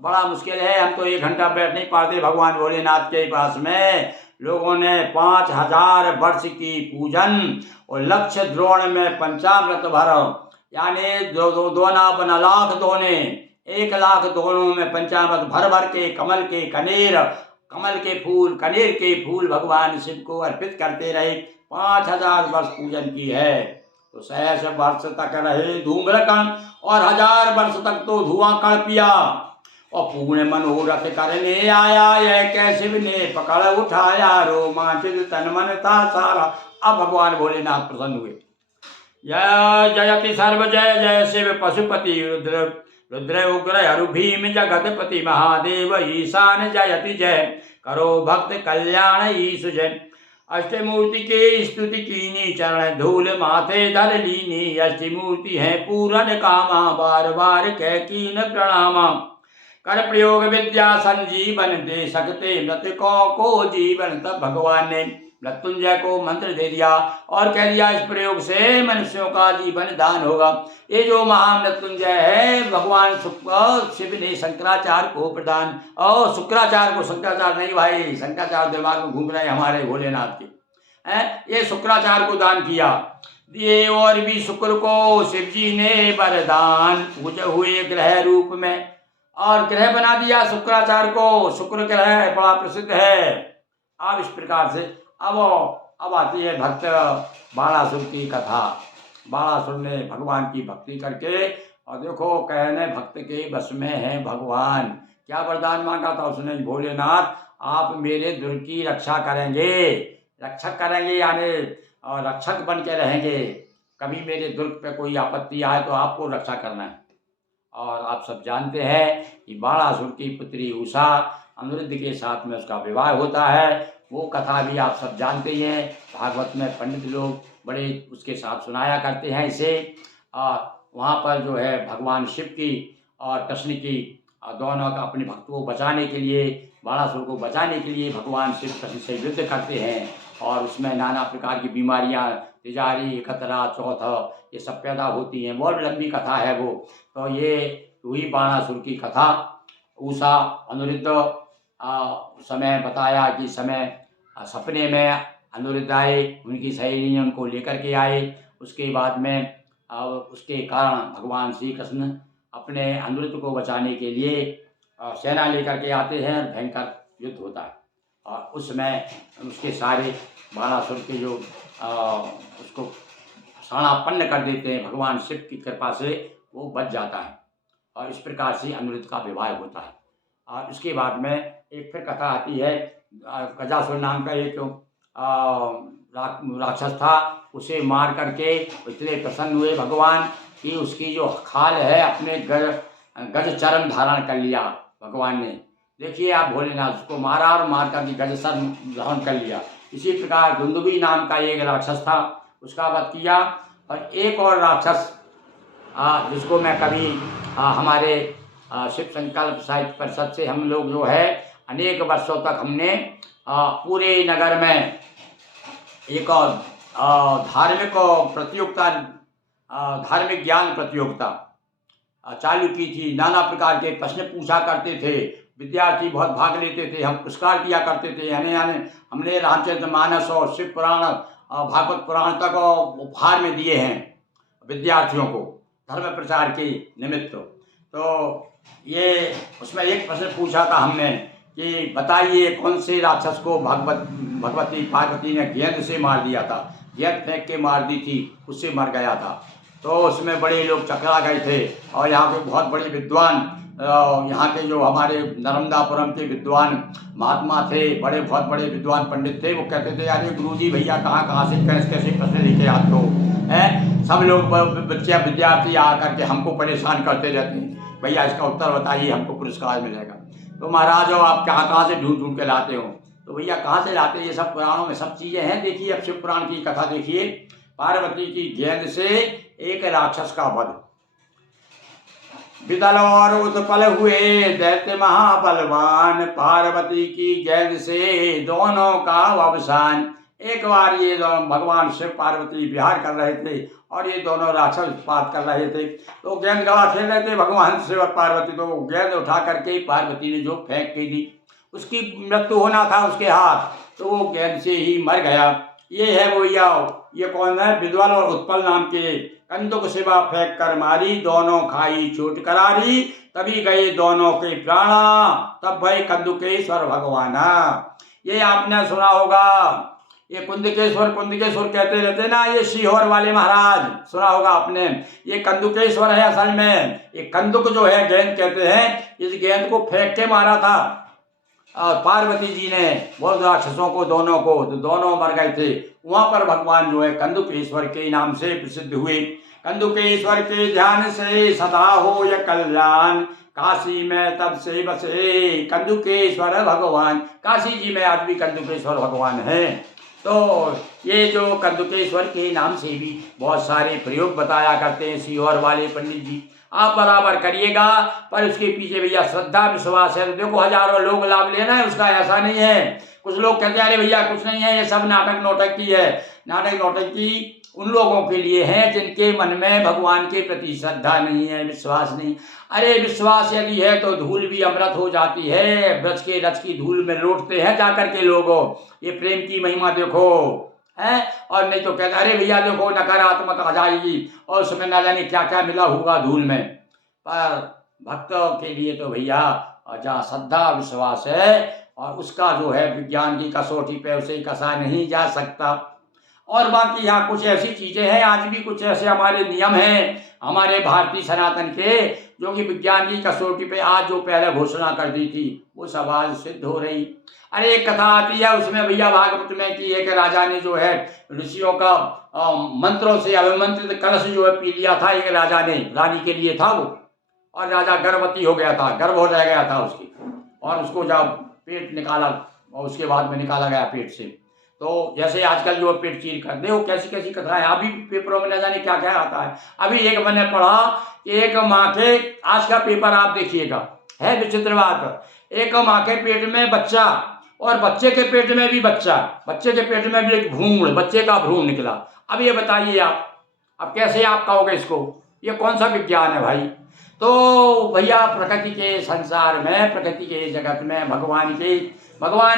बड़ा मुश्किल है, हम तो 1 घंटा बैठ नहीं पाते भगवान भोलेनाथ के पास में। लोगों ने 5000 वर्ष की पूजन, और लक्ष्य द्रोण में पंचामृत भर, यानी दोना बना लाख दोने, 1 लाख दोनों में पंचामृत भर भर के कमल के फूल भगवान शिव को अर्पित करते रहे। 5000 वर्ष पूजन की है। तो 100 वर्ष तक रहे धूम्रकण, और 1000 वर्ष तक तो धुआं कड़ पिया। और पूर्ण मनोरथ करने आया, यह कैसे ने पकड़ उठाया। रोमांचित तन मन था सारा। अब भगवान भोलेनाथ प्रसन्न हुए। जय जयति सर्व जय जय शिव पशुपति, रुद्र उग्र हरु भीम जगतपति। महादेव ईशान जयति जय, करो भक्त कल्याण ईश जय। अष्टमूर्ति के स्तुति कीनी, चरण धूल माथे धर लीनी। अष्टमूर्ति है पूरन कामा, बार बार कह कीन प्रणामा। कर प्रयोग विद्या संजीवन, दे सकते मृतकों को जीवन। तब भगवान ने मृत्युंजय को मंत्र दे दिया, और कह दिया इस प्रयोग से मनुष्यों का जीवन दान होगा। ये जो महामृत्युंजय है, भगवान शिव ने शंकराचार्य को प्रदान, और शुक्राचार्य को, शंकराचार्य नहीं भाई, शंकराचार्य दिमाग में घूम रहे हमारे भोलेनाथ के, ये शुक्राचार्य को दान किया दिए। और भी शुक्र को शिव जी ने वरदान, पूजे हुए ग्रह रूप में, और ग्रह बना दिया शुक्राचार्य को। शुक्र ग्रह बड़ा प्रसिद्ध है, अब इस प्रकार से अब आती है भक्त बाणासुर की कथा। बाणासुर ने भगवान की भक्ति करके, और देखो कहने भक्त के बस में है भगवान, क्या वरदान मांगा था उसने, भोलेनाथ आप मेरे दुर्ग की रक्षा करेंगे, रक्षक करेंगे यानी रक्षक बन के रहेंगे, कभी मेरे दुर्ग पे कोई आपत्ति आए तो आपको रक्षा करना है। और आप सब जानते हैं कि बाणासुर की पुत्री उषा अनिरुद्ध के साथ में उसका विवाह होता है, वो कथा भी आप सब जानते ही हैं। भागवत में पंडित लोग बड़े उसके साथ सुनाया करते हैं इसे। वहाँ पर जो है भगवान शिव की और कृष्ण की दोनों का अपने भक्तों को बचाने के लिए, बाणासुर को बचाने के लिए भगवान शिव कृष्ण से युद्ध करते हैं, और उसमें नाना प्रकार की बीमारियाँ, तिजारी, खतरा, चौथ, ये सब पैदा होती हैं। बहुत लंबी कथा है वो। तो ये हुई बाणासुर की कथा। उषा अनिरुद्ध समय बताया कि समय सपने में अनिरुद्ध आए, उनकी सहेली ने उनको लेकर के आए। उसके बाद में उसके कारण भगवान श्री कृष्ण अपने अनिरुद्ध को बचाने के लिए सेना लेकर के आते हैं और भयंकर युद्ध होता है। और उसमें उसके सारे बाणासुर के जो उसको शरणापन्न कर देते हैं, भगवान शिव की कृपा से वो बच जाता है, और इस प्रकार से अनिरुद्ध का विवाह होता है। और उसके बाद में एक फिर कथा आती है, गजासुर नाम का एक राक्षस था, उसे मार करके इतने प्रसन्न हुए भगवान कि उसकी जो खाल है अपने गज चरण धारण कर लिया भगवान ने। देखिए आप, भोलेनाथ उसको मारा और मार करके गज चरण धारण कर लिया। इसी प्रकार दुंदुभी नाम का एक राक्षस था, उसका वध किया। और एक और राक्षस जिसको मैं कभी हमारे शिव संकल्प साहित्य परिषद से हम लोग जो है अनेक वर्षों तक हमने पूरे नगर में एक धार्मिक प्रतियोगिता, धार्मिक ज्ञान प्रतियोगिता चालू की थी। नाना प्रकार के प्रश्न पूछा करते थे, विद्यार्थी बहुत भाग लेते थे, हम पुरस्कार किया करते थे। यानी हमने रामचरितमानस और शिव पुराण, भागवत पुराण तक उपहार में दिए हैं विद्यार्थियों को धर्म प्रचार के निमित्त। तो ये उसमें एक प्रश्न पूछा था हमने कि बताइए कौन से राक्षस को भगवती पार्वती ने गेंद से मार दिया था, गेंद फेंक के मार दी थी, उससे मर गया था। तो उसमें बड़े लोग चकरा गए थे, और यहाँ के बहुत बड़े विद्वान, यहाँ के जो हमारे नर्मदापुरम के विद्वान महात्मा थे, बहुत बड़े विद्वान पंडित थे, वो कहते थे अरे गुरुजी भैया कहाँ से कैसे प्रश्न लेके आते हो, हैं? सब लोग बच्चे विद्यार्थी आकर के हमको परेशान करते रहते हैं, भैया इसका उत्तर बताइए हमको पुरस्कार मिलेगा। तो महाराज आप कहाँ से ढूंढ के लाते हो? तो भैया कहाँ से लाते, ये सब पुराणों में सब चीज़ें हैं। देखिए अब शिव पुराण की कथा देखिए, पार्वती की गेंद से एक राक्षस का वध। विदल और उत्पल हुए दैत्य महाबलवान, पार्वती की गेंद से दोनों का अवसान। एक बार ये भगवान शिव पार्वती विहार कर रहे थे, और ये दोनों राक्षस उत्पात कर रहे थे। तो गेंद गला खेल रहे थे भगवान शिव और पार्वती, तो गेंद उठा करके पार्वती ने जो फेंक के दी, उसकी मृत्यु होना था उसके हाथ, तो वो गेंद से ही मर गया। ये है वो ये कौन है? विद्वान और उत्पल नाम के, कंदुक शिवा फेंक कर मारी, दोनों खाई चोट करारी, तभी गए दोनों के प्राणा, तब भय कंदुकेश्वर भगवाना। ये आपने सुना होगा, ये कुंदकेश्वर कहते रहते ना, ये सीहोर वाले महाराज, सुना होगा आपने। ये कंदुकेश्वर है असल में। ये कंदुक जो है गेंद कहते हैं, इस गेंद को फेंक के मारा था और पार्वती जी ने बहुत राक्षसों को, दोनों को, तो दोनों मर गए थे। वहाँ पर भगवान जो है कंदुकेश्वर के नाम से प्रसिद्ध हुए। कंदुकेश्वर के ध्यान से सदा हो यह कल्याण, काशी में तब से बसे कंदुकेश्वर भगवान। काशी जी में आज भी कंदुकेश्वर भगवान है। तो ये जो कंदुकेश्वर के नाम से भी बहुत सारे प्रयोग बताया करते हैं सीहोर वाले पंडित जी। आप बराबर करिएगा, पर उसके पीछे भैया श्रद्धा विश्वास है। तो देखो हजारों लोग लाभ लेना है उसका, ऐसा नहीं है। कुछ लोग कहते हैं अरे भैया कुछ नहीं है, ये सब नाटक नौटंकी है। नाटक नौटंकी उन लोगों के लिए है जिनके मन में भगवान के प्रति श्रद्धा नहीं है, विश्वास नहीं। अरे विश्वास यदि है तो धूल भी अमृत हो जाती है। ब्रज के रच की धूल में लौटते हैं जाकर के लोगों, ये प्रेम की महिमा देखो है। और नहीं तो कहते अरे भैया देखो नकारात्मक आ जाएगी और उसमें ना जाने क्या क्या मिला होगा धूल में। पर भक्तों के लिए तो भैया जहाँ श्रद्धा विश्वास है और उसका जो है विज्ञान की कसौटी पे उसे कसा नहीं जा सकता। और बाकी यहाँ कुछ ऐसी चीज़ें हैं, आज भी कुछ ऐसे हमारे नियम हैं हमारे भारतीय सनातन के, जो कि विज्ञान की कसौटी पे आज जो पहले घोषणा कर दी थी वो सब आज सिद्ध हो रही। अरे एक कथा आती है उसमें भैया भागवत में कि एक राजा ने जो है ऋषियों का मंत्रों से अभिमंत्रित कलश जो है पी लिया था एक राजा ने, रानी के लिए था वो, और राजा गर्भवती हो गया था, गर्भ हो रह गया था उसकी, और उसको जब पेट निकाला और उसके बाद में निकाला गया पेट से, तो जैसे आजकल जो पेट चीर कर दे, वो कैसी कैसी कथाएं अभी पेपरों में न जाने क्या क्या आता है। अभी एक मैंने पढ़ा कि एक माँ के, आज का पेपर आप देखिएगा, है विचित्र बात, एक माँ के पेट में बच्चा और बच्चे के पेट में भी बच्चा, बच्चे के पेट में भी एक भ्रूण, बच्चे का भ्रूण निकला। अब ये बताइए आप, अब कैसे आप कहोगे इसको, ये कौन सा विज्ञान है भाई। तो भैया प्रकृति के संसार में, प्रकृति के जगत में भगवान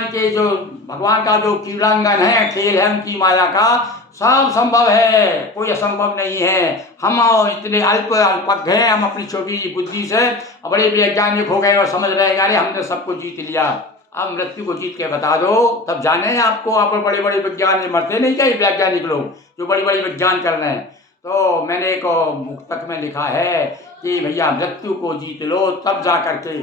के जो भगवान का जो क्रीड़ांगन है, खेल है उनकी माया का, सब संभव है, कोई असंभव नहीं है। हम इतने अल्पज्ञ हैं, हम अपनी छोटी बुद्धि से बड़े वैज्ञानिक हो गए और समझ रहे हैं अरे हमने सबको जीत लिया। अब मृत्यु को जीत के बता दो तब जाने आपको, आप बड़े बड़े विज्ञान मरते नहीं क्या वैज्ञानिक लोग जो बड़ी बड़ी विज्ञान कर रहे हैं। तो मैंने एक मुक्तक में लिखा है कि भैया मृत्यु को जीत लो तब जा करके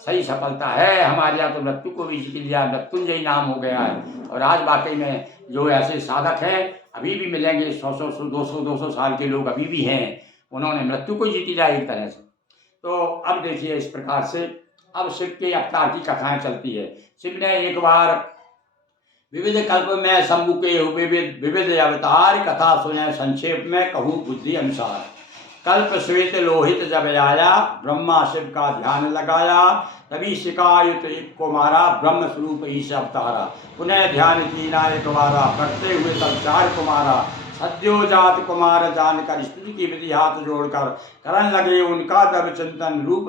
सही सफलता है। हमारे यहाँ तो मृत्यु को भी जीत लिया, मृत्युंजय नाम हो गया है। और आज वाकई में जो ऐसे साधक हैं अभी भी मिलेंगे, 100-200 साल के लोग अभी भी हैं, उन्होंने मृत्यु को जीत लिया एक तरह से। तो अब देखिए इस प्रकार से अब शिव के अवतार की कथाएं चलती है। शिव ने एक बार विविध कल्प में शंभु के विविध अवतार, कथा सुने संक्षेप में कहूँ बुद्धि अनुसार। कल्प श्वेत लोहित जब आया, ब्रह्मा शिव का ध्यान लगाया, तभी शिकायुत एक को मारा, ब्रह्म स्वरूप ईश अवतारा। पुनः ध्यान कीना एक बारा, करते हुए तब 4 को मारा। सद्योजात कुमार जानकर स्तुति की विधि हाथ जोड़कर, करन लगे उनका तब चिंतन, रूप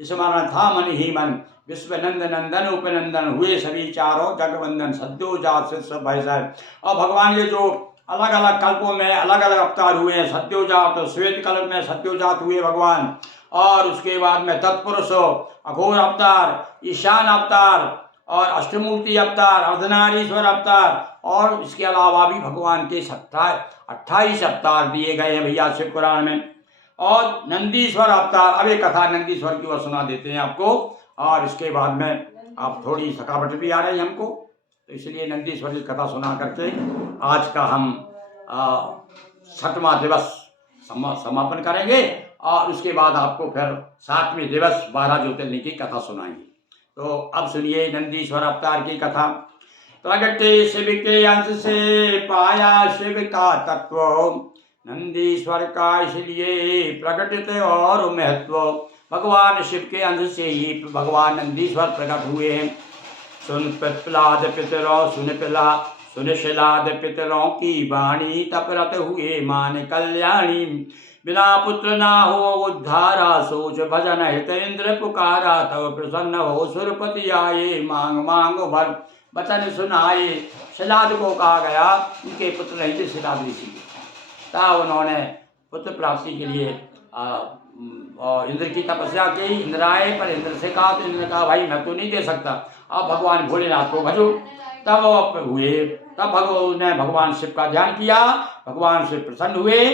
स्मरण था मन ही मन। विश्वनंद नंदन उपनंदन हुए सभी चारों जगवंदन, सद्योजात से सब भय। और भगवान के जो अलग अलग कल्पों में अलग अलग अवतार हुए हैं, सद्योजात श्वेत कल्प में सद्योजात हुए भगवान, और उसके बाद में तत्पुरुष अघोर अवतार, ईशान अवतार और अष्टमूर्ति अवतार, अर्धनारीश्वर अवतार, और इसके अलावा भी भगवान के 28 अवतार दिए गए हैं भैया शिव पुराण में। और नंदीश्वर अवतार, अब एक कथा नंदीश्वर की ओर सुना देते हैं आपको, और इसके बाद में आप थोड़ी थकावट भी आ रही है हमको, तो इसलिए नंदीश्वर की कथा सुना करके आज का हम 6वां दिवस समापन करेंगे, और उसके बाद आपको फिर 7वें दिवस 12 ज्योतिर्लिंग की कथा सुनाएंगे। तो अब सुनिए नंदीश्वर अवतार की कथा। प्रगटे शिव के अंश से पाया शिव का तत्व, नंदीश्वर का इसलिए प्रकटित और महत्व। भगवान शिव के अंश से ही भगवान नंदीश्वर प्रकट हुए हैं। सुन पिपलाद पितरों, सुन शिलाद पितरों की वाणी, तपरत हुए मान कल्याणी। बिना पुत्र ना हो उद्धारा, सोच भजन हित इंद्र पुकारा। तब प्रसन्न हो सुरपति आए, मांग मांग भर वचन सुनाए। शिलाद को कहा गया, उनके पुत्र नहीं थे शिलाद ऋषि, तब उन्होंने पुत्र प्राप्ति के लिए इंद्र की तपस्या की। इंद्र आए, पर इंद्र से कहा तो इंद्र ने कहा भाई मैं तो नहीं दे सकता, अब भगवान भोलेनाथ को भजो। तब हुए, तब ने भगवान शिव का ध्यान किया, भगवान शिव प्रसन्न हुए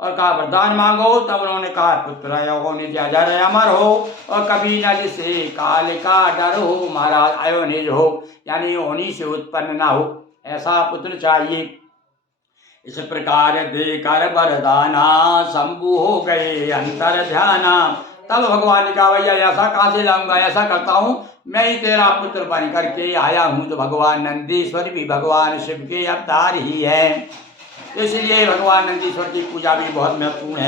और कहा वरदान मांगो। तब उन्होंने कहा पुत्र अयोनिज अजर अमर हो, और कभी न जिसे काल का डर हो। महाराज अयोनिज हो यानी योनि से उत्पन्न ना हो, ऐसा पुत्र चाहिए। इस प्रकार देकर वरदाना, शंभु हो गए अंतर ध्याना। तब भगवान ने कहा भैया ऐसा कहाँ से लाऊंगा, ऐसा करता हूँ मैं ही तेरा पुत्र बन करके आया हूँ। तो भगवान नंदीश्वर भी भगवान शिव के अवतार ही है, इसलिए भगवान नंदीश्वर की पूजा भी बहुत महत्वपूर्ण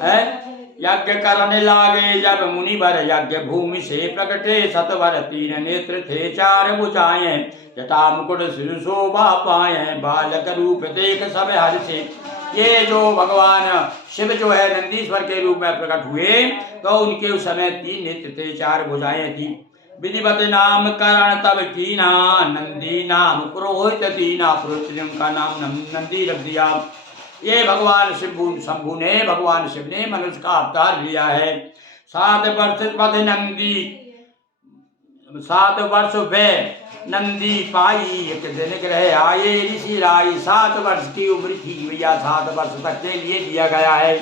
है। यज्ञ करने लागे जब मुनिवर, यज्ञ भूमि से प्रकटे। सतवर 3 नेत्र थे 4 भुजाएं, जटा मुकुट सिर शोभा पाए। बालक रूप देख सब हर्षे। ये जो भगवान शिव जो है नंदीश्वर के रूप में प्रकट हुए, तो उनके उस समय 3 नेत्र थे 4 भुजाएं थी। विधिवत नाम करण तब कीना, नंदी नाम पुरोहित दीना। पुरोहित ने उनका नाम नंदी रख दिया। ये भगवान शंभु ने, भगवान शिव ने मनुष्य का अवतार लिया है। 7 वर्ष पद नंदी 7 वर्ष वे नंदी पाई, एक दिन ग्रह आए ऋषि राई। 7 वर्ष की उम्र थी भैया, 7 वर्ष तक के लिए दिया गया है।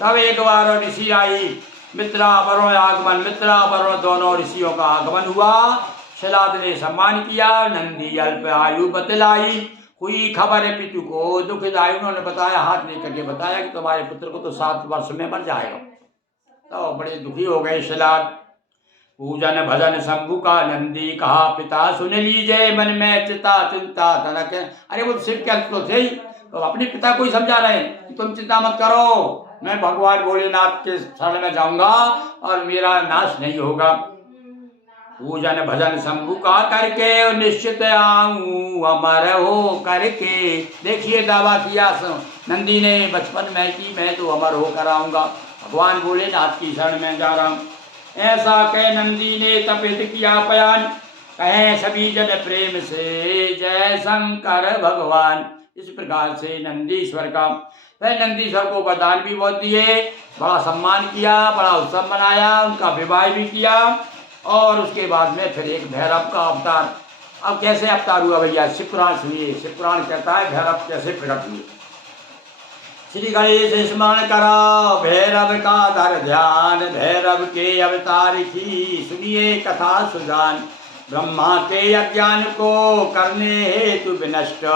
तब एक बार ऋषि आई, मित्रा वरुण आगमन, मित्रा वरुण दोनों ऋषियों का आगमन हुआ। शिलाद ने सम्मान किया। नंदी अल्प आयु बतलाई, हुई खबर पितु को दुखदायी। उन्होंने बताया, हाथ लेकर के बताया कि तुम्हारे पुत्र को तो 7 वर्ष में मर जाएगा। तो बड़े दुखी हो गए शिलाद। पूजन भजन शंभु का नंदी, कहा पिता सुन लीजिए, मन में चिता चिंता तनक। अरे वो शिव के तो थे ही, तो अपने पिता को ही समझा रहे हैं कि तुम चिंता मत करो, मैं भगवान भोलेनाथ के शरण में जाऊंगा और मेरा नाश नहीं होगा। पूजन भजन शंभु का करके निश्चित आऊं अमर हो करके। देखिए दावा किया नंदी ने बचपन में कि मैं तो अमर होकर आऊंगा, भगवान भोलेनाथ की शरण में जा रहा हूं। ऐसा कह नंदी ने तपित किया पयान, कहें सभी जन प्रेम से जय शंकर भगवान। इस प्रकार से नंदीश्वर का, वह नंदीश्वर को वरदान भी बहुत दिए, बड़ा सम्मान किया, बड़ा उत्सव मनाया, उनका विवाह भी किया। और उसके बाद में फिर एक भैरव का अवतार। अब कैसे अवतार हुआ भैया, शिव पुराण सुनिए। शिव पुराण कहता है भैरव कैसे प्रकट हुए। श्री गणेश स्मरण करा भैरव का धर ध्यान, भैरव के अवतार की सुनिए कथा सुजान। ब्रह्मा के अज्ञान को करने हेतु विनष्ट,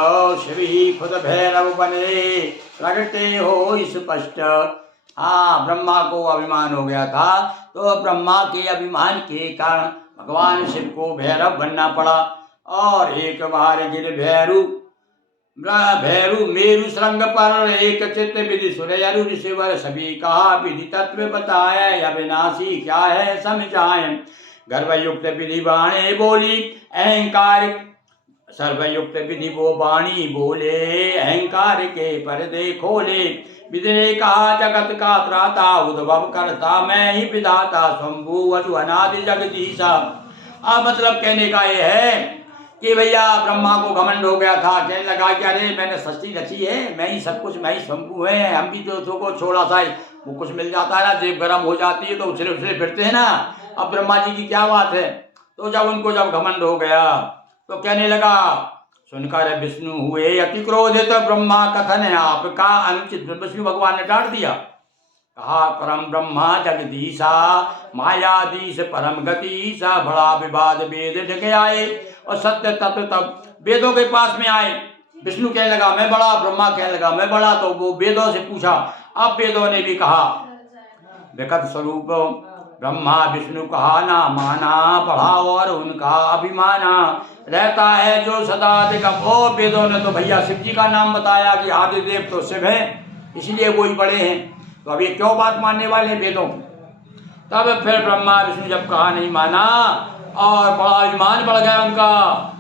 शिव ही खुद भैरव बने प्रगटे हो स्पष्ट। हाँ, ब्रह्मा को अभिमान हो गया था, तो ब्रह्मा के अभिमान के कारण भगवान शिव को भैरव बनना पड़ा। और एक बार गिर भैरू मेरु श्रृंग पर, एक चित्त विधि सुरयरु ऋषिवर सभी कहा, विधि तत्व बताए अविनाशी क्या है समझाए। गर्भयुक्त विधि बाणे बोली अहंकार, सर्वयुक्त विधि वो वाणी बोले अहंकार के पर्दे खोले। विधि ने कहा जगत का त्राता, उद्भव करता मैं ही विधाता, शंभु वधु अनादि जगदीशा। अब मतलब कहने का ये है कि भैया ब्रह्मा को घमंड हो गया था, कहने लगा कि अरे मैंने सृष्टि रची है, मैं ही सब कुछ, मैं ही शंभु है। हम भी तो को छोड़ा सा वो कुछ मिल जाता है ना, जेब गर्म हो जाती है तो उछले उछले फिरते हैं ना। अब ब्रह्मा जी की क्या बात है। तो जब घमंड हो गया तो कहने लगा, सुनकर विष्णु हुए अति क्रोधित, ब्रह्मा कथन आपका अनुचित। विष्णु भगवान ने डांट दिया, कहा परम ब्रह्मा जगदीशा, मायाधीश परम गतिशा। बड़ा विवाद वेद ढके आए और सत्य तत्व तब वेदों के पास में आए। विष्णु कहने लगा मैं बड़ा, ब्रह्मा कहने लगा मैं बड़ा। तो वो वेदों से पूछा, अब वेदों ने भी कहा विकट स्वरूप ब्रह्मा विष्णु कहा ना माना, बढ़ाओ और उनका अभिमाना रहता है जो सदा दिगम। ओ वेदों ने तो भैया शिव जी का नाम बताया कि आदिदेव तो शिव है, इसलिए वो ही बड़े हैं। तो अब ये क्यों बात मानने वाले वेदों की। तब फिर ब्रह्मा विष्णु जब कहा नहीं माना और बड़ा अभिमान बढ़ गया उनका,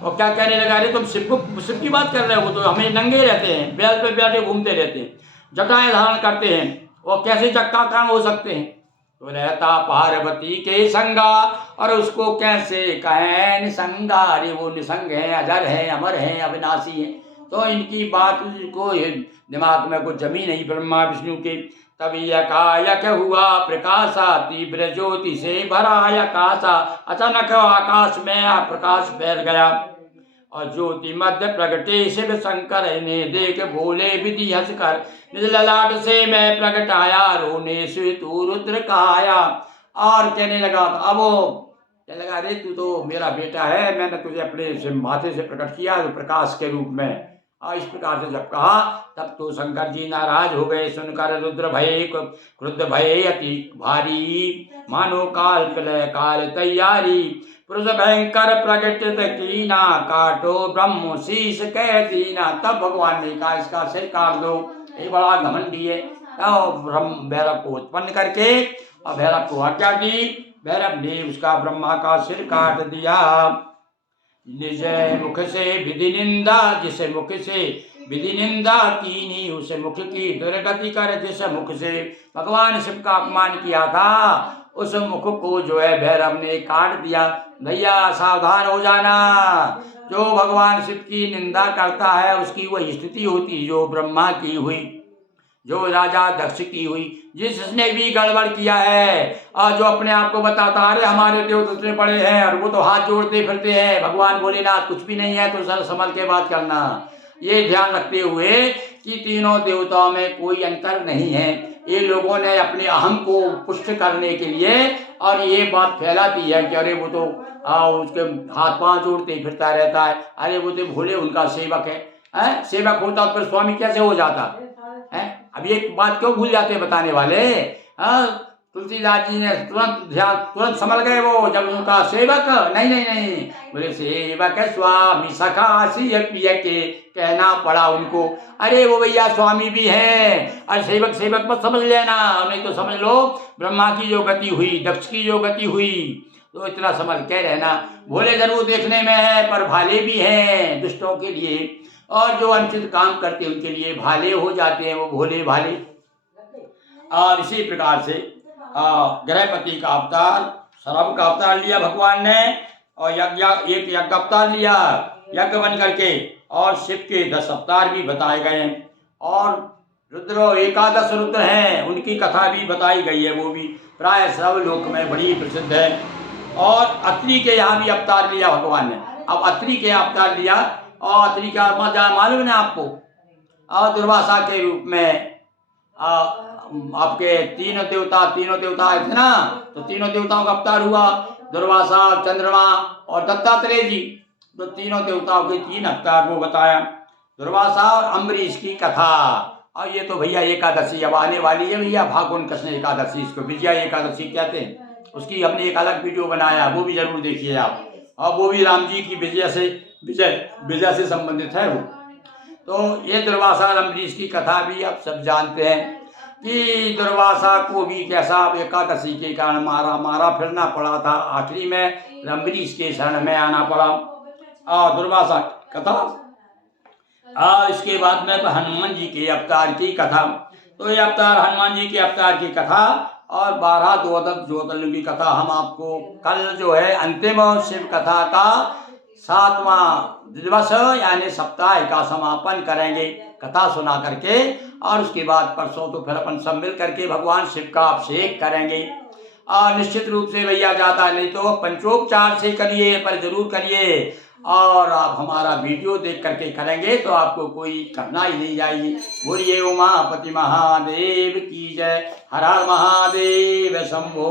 और क्या कहने लगा, अरे तुम शिव की बात कर रहे हो, तो हमें नंगे रहते हैं, बैल पे बैठे घूमते रहते हैं, जटाएं धारण करते हैं, और कैसे चक्का काम हो सकते हैं। तो रहता पार्वती के संगा, और उसको कैसे कहें निसंगा। अरे वो निसंग है, अजर है, अमर है, अविनाशी है। तो इनकी बात को दिमाग में कुछ जमी नहीं ब्रह्मा विष्णु के। तभी यकायक हुआ प्रकाशा, तीव्र ज्योति से भरा यकाशा। अचानक आकाश में प्रकाश फैल गया और ज्योति मध्य प्रगटे शिव शंकर ने देख बोले विधि हंसकर, निज ललाट से मैं प्रगटाया, रोने से तू रुद्र कहाया। और कहने लगा, अब कहने लगा अरे तू तो मेरा बेटा है, मैंने तुझे अपने माथे से प्रकट किया प्रकाश के रूप में। और इस प्रकार से जब कहा तब तो शंकर जी नाराज हो गए, सुनकर रुद्र भय क्रुद्ध भय अति भारी, मानो काल प्रलय काल तैयारी। पुरुष भयंकर प्रकटित कीना, काटो ब्रह्म शीश कह दीना। तब भगवान ने कहा इसका सिर काट दो, ये बड़ा घमंडी है। ब्रह्म भैरव को उत्पन्न करके और भैरव को आज्ञा दी, भैरव ने उसका ब्रह्मा का सिर काट दिया। निज मुख से विधि निंदा, जिस मुख से विधि निंदा कीनी, उस मुख की दुर्गति कर। जिस मुख से भगवान शिव का अपमान किया था, उस मुख को जो है भैरव ने काट दिया। भैया सावधान हो जाना, जो भगवान शिव की निंदा करता है उसकी वही स्थिति होती जो ब्रह्मा की हुई। जो राजा दक्ष की हुई। जिसने भी गड़बड़ किया है और जो अपने आप को बताता अरे हमारे देव दूसरे पड़े हैं और वो तो हाथ जोड़ते फिरते हैं, भगवान भोलेनाथ कुछ भी नहीं है, तो सर संभल के बात करना। ये ध्यान रखते हुए कि तीनों देवताओं में कोई अंतर नहीं है। ये लोगों ने अपने अहम को पुष्ट करने के लिए और ये बात फैला दी है कि अरे वो तो उसके हाथ पांव जोड़ते फिरता रहता है, अरे वो तो भोले उनका सेवक है, सेवक होता तो फिर स्वामी कैसे हो जाता है? अब ये बात क्यों भूल जाते बताने वाले? तुलसीदास जी ने तुरंत समझ गए वो, जब उनका सेवक नहीं नहीं नहीं बोले सेवक स्वामी सखा सिय पिय के कहना पड़ा उनको। अरे वो भैया स्वामी भी हैं और सेवक सेवक मत समझ लेना, नहीं तो समझ लो ब्रह्मा की जो गति हुई, दक्ष की जो गति हुई, तो इतना समझ के रहना। भोले जरूर देखने में है पर भाले भी हैं दुष्टों के लिए, और जो अनुचित काम करते हैं उनके लिए भाले हो जाते हैं वो भोले भाले। और इसी प्रकार से ग्रहपति का अवतार, सरभ का अवतार लिया भगवान ने, और एक यज्ञ अवतार लिया यज्ञ बन करके, और शिव के 10 अवतार भी बताए गए, और रुद्र 11 रुद्र हैं उनकी कथा भी बताई गई है, वो भी प्राय सब लोक में बड़ी प्रसिद्ध है। और अत्रि के यहाँ भी अवतार लिया भगवान ने। अब अत्रि के अवतार लिया, और अत्रि का मजा मालूम है आपको? और दुर्वासा के रूप में आपके तीनों देवता आए थे ना, तो तीनों देवताओं का अवतार हुआ, दुर्वासा, चंद्रमा और दत्तात्रेय जी। तो तीनों देवताओं के 3 अवतार को बताया। दुर्वासा और अम्बरीश की कथा, और ये तो भैया एकादशी अब आने वाली है भैया, फागुन कृष्ण एकादशी, इसको विजया एकादशी कहते हैं। उसकी हमने एक अलग वीडियो बनाया, वो भी जरूर देखिए आप। और वो भी राम जी की विजय से संबंधित है वो। तो ये दुर्वासा और अम्बरीश की कथा भी आप सब जानते हैं कि दुर्वासा को भी कैसा एकादशी के कारण मारा फिरना पड़ा था, आखिरी में अम्बरीश के शरण में आना पड़ा। और दुर्वासा कथा, और इसके बाद में हनुमान जी के अवतार की कथा। तो ये अवतार हनुमान जी के अवतार की कथा और 12 ज्योतिर्लिंग की कथा हम आपको कल जो है अंतिम शिव कथा का 7वां दिवस यानी सप्ताह का समापन करेंगे कथा सुना करके, और उसके बाद परसों तो फिर अपन सब मिल करके भगवान शिव का अभिषेक करेंगे। और निश्चित रूप से भैया ज़्यादा नहीं तो पंचोपचार से करिए, पर जरूर करिए, और आप हमारा वीडियो देख करके करेंगे तो आपको कोई कठिनाई नहीं जाएगी। बोलिए उमापति महादेव की जय। हर हर महादेव शंभो।